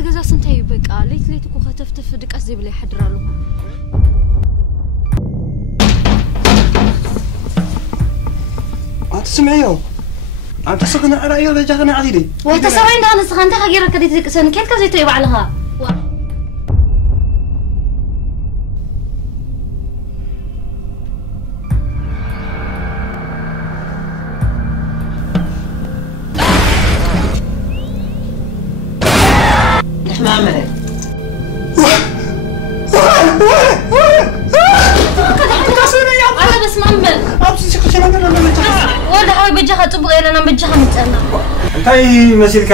زجاج سنتي بقى ليت كو ختفتف دقاس زي بلا يحدرالو تسمعيو أنت سخن على أيوة بجانا عديدي وتسمعين أنا سخنت غير كدي سن كيف كزي تيبع لها ما عملت بس ما ولا حاوي بجها تبغى إلى أنا بجها متأنا أنتي مسيرك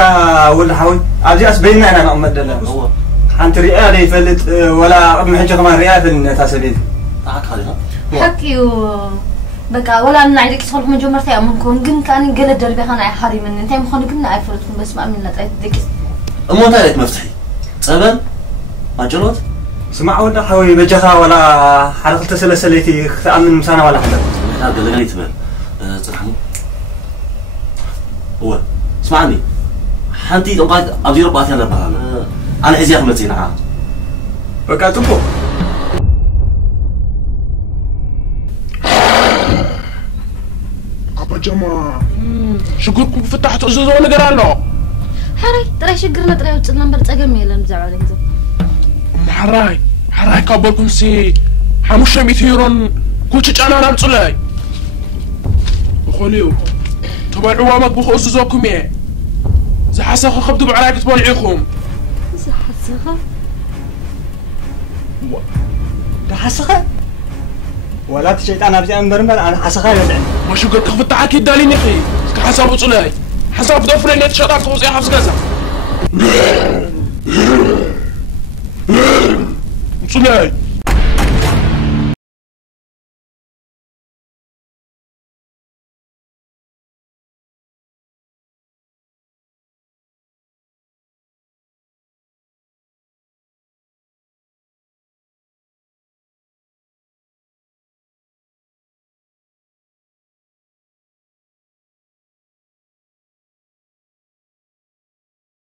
ولا حاوي أجي أسبينا أنا أمدنا أنت رئة لي فلت ولا محجة كمان رئة بالتاسبيد حكيو بقى ولا أنا عيدك صالح من جمرتي أمنكم جن كان جلد دربي خان أي حري من أنتي مخون جمنا عفرتكم بس ما أمن لا تديك أمو تالك مفتحي سبب ما جلوت سمع ولا حاوي بجها ولا حرقت سلسلتي تأمن مسانا ولا حدا لا قلقني تبان ترحمو هو اسمعني حنتي تبغى أبدي ربعتي أنا بقى أنا عايز ياخذ متينا بقى تبو أبا جماعة شكركم فتحت أزاز ولا قرالو حراي ترى شجرنا ترى وصلنا برت أجمع لنا بزعل إنزل حراي كابلكم سي حمشة ميثيرون كوتش أنا نام طلعي خليو تبع عوامك بخصوص زوجكم إيه زحسخ خبطوا بعراك تبلعيكم حسخة ولا تشيت أنا بدي أمبرمبر أنا حسخة يزعل ما شو قلت خفت عاكي دالين يا أخي حساب طلعي حساب ضفر اللي تشطر توزيع حفظ كذا طلعي